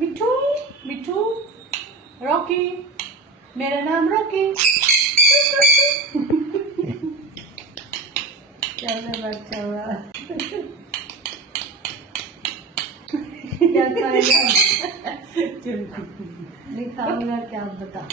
मिठू मिठू Rocky, मेरा नाम Rocky. चलो बच्चा हुआ क्या खाएगा? दिखाऊंगा क्या, बता।